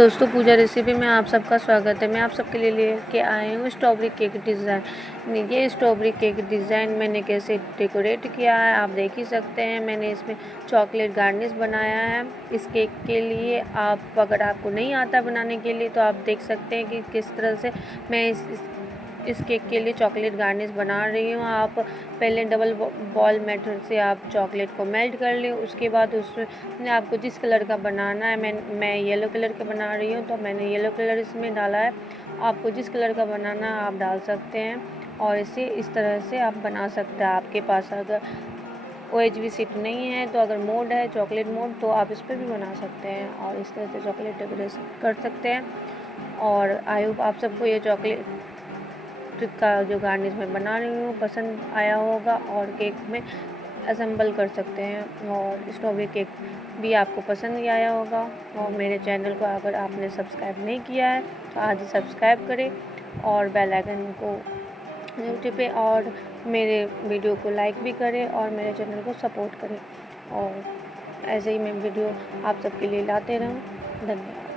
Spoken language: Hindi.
दोस्तों, पूजा रेसिपी में आप सबका स्वागत है। मैं आप सबके लिए लेके आई हूँ स्ट्रॉबेरी केक डिज़ाइन। ये स्ट्रॉबेरी केक डिज़ाइन मैंने कैसे डेकोरेट किया है आप देख ही सकते हैं। मैंने इसमें चॉकलेट गार्निश बनाया है। इस केक के लिए आप अगर आपको नहीं आता बनाने के लिए तो आप देख सकते हैं कि किस तरह से मैं इस केक के लिए चॉकलेट गार्निश बना रही हूँ। आप पहले डबल बॉल मेथड से आप चॉकलेट को मेल्ट कर लें। उसके बाद उसमें आपको जिस कलर का बनाना है, मैं येलो कलर का बना रही हूँ तो मैंने येलो कलर इसमें डाला है। आपको जिस कलर का बनाना है आप डाल सकते हैं और इसे इस तरह से आप बना सकते हैं। आपके पास अगर OHV शीट नहीं है तो अगर मोड है चॉकलेट मोड तो आप इस पर भी बना सकते हैं और इस तरह से चॉकलेट डेकोरेशन कर सकते हैं। और आई होप आप सबको ये चॉकलेट का जो गार्निश मैं बना रही हूँ पसंद आया होगा और केक में असेंबल कर सकते हैं और स्ट्रॉबेरी केक भी आपको पसंद ही आया होगा। और मेरे चैनल को अगर आपने सब्सक्राइब नहीं किया है तो आज ही सब्सक्राइब करें और बेल आइकन को टिपें और मेरे वीडियो को लाइक भी करें और मेरे चैनल को सपोर्ट करें। और ऐसे ही मैं वीडियो आप सबके लिए लाते रहूँ। धन्यवाद।